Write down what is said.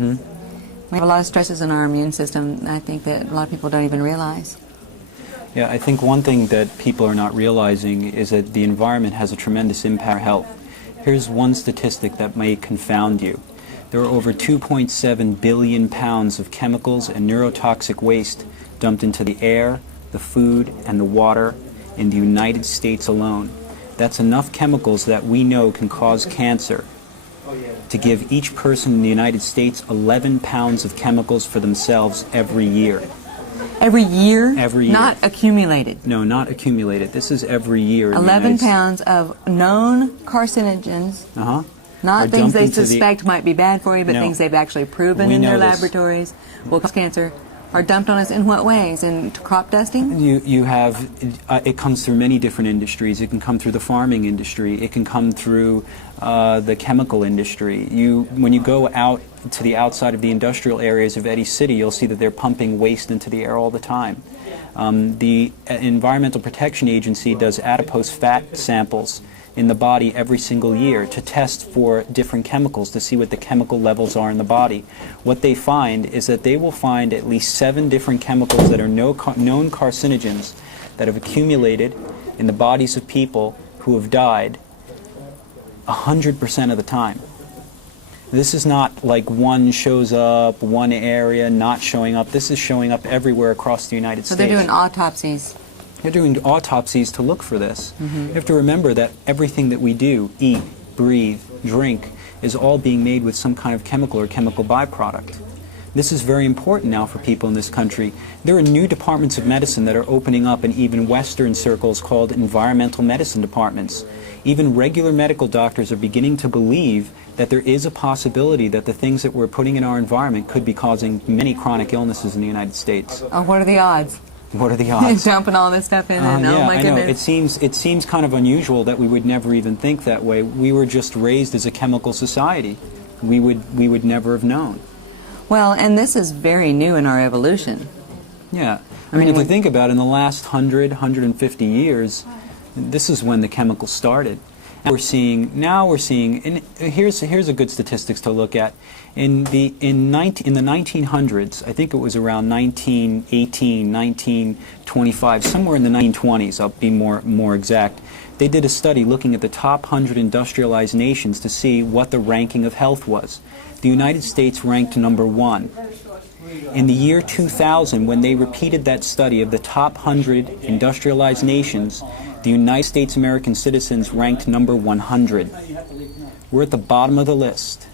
We have a lot of stresses in our immune system, I think, that a lot of people don't even realize. Yeah, I think one thing that people are not realizing is that the environment has a tremendous impact on our health. Here's one statistic that may confound you. There are over 2.7 billion pounds of chemicals and neurotoxic waste dumped into the air, the food, and the water in the United States alone. That's enough chemicals that we know can cause cancer to give each person in the United States 11 pounds of chemicals for themselves every year. Every year? Every year. Not accumulated? No, not accumulated. This is every year. 11 pounds of known carcinogens. Not things they suspect might be bad for you, but things they've actually proven in their laboratories will cause cancer, are dumped on us in what ways? In crop dusting? You have, it comes through many different industries. It can come through the farming industry. It can come through the chemical industry. When you go out to the outside of the industrial areas of any city, you'll see that they're pumping waste into the air all the time. The Environmental Protection Agency does adipose fat samples in the body every single year to test for different chemicals, to see what the chemical levels are in the body. What they find is that they will find at least 7 different chemicals that are known carcinogens that have accumulated in the bodies of people who have died 100% of the time. This is not like one shows up, one area not showing up. This is showing up everywhere across the United States. So they're doing autopsies. They're doing autopsies to look for this. You have to remember that everything that we do, eat, breathe, drink, is all being made with some kind of chemical or chemical byproduct. This is very important now for people in this country. There are new departments of medicine that are opening up in even Western circles called environmental medicine departments. Even regular medical doctors are beginning to believe that there is a possibility that the things that we're putting in our environment could be causing many chronic illnesses in the United States. What are the odds? What are the odds? Dumping all this stuff in and oh my goodness. I know. It seems kind of unusual that we would never even think that way. We were just raised as a chemical society. We would never have known. Well, and this is very new in our evolution. Yeah. I mean, if you think about it, in the last 150 years, this is when the chemicals started. Now we're seeing, and here's a good statistics to look at. In the 1900s, I think it was around 1918, 1925, somewhere in the 1920s, I'll be more exact, they did a study looking at the top 100 industrialized nations to see what the ranking of health was. The United States ranked number 1. In the year 2000, when they repeated that study of the top 100 industrialized nations, the United States American citizens ranked number 100. We're at the bottom of the list.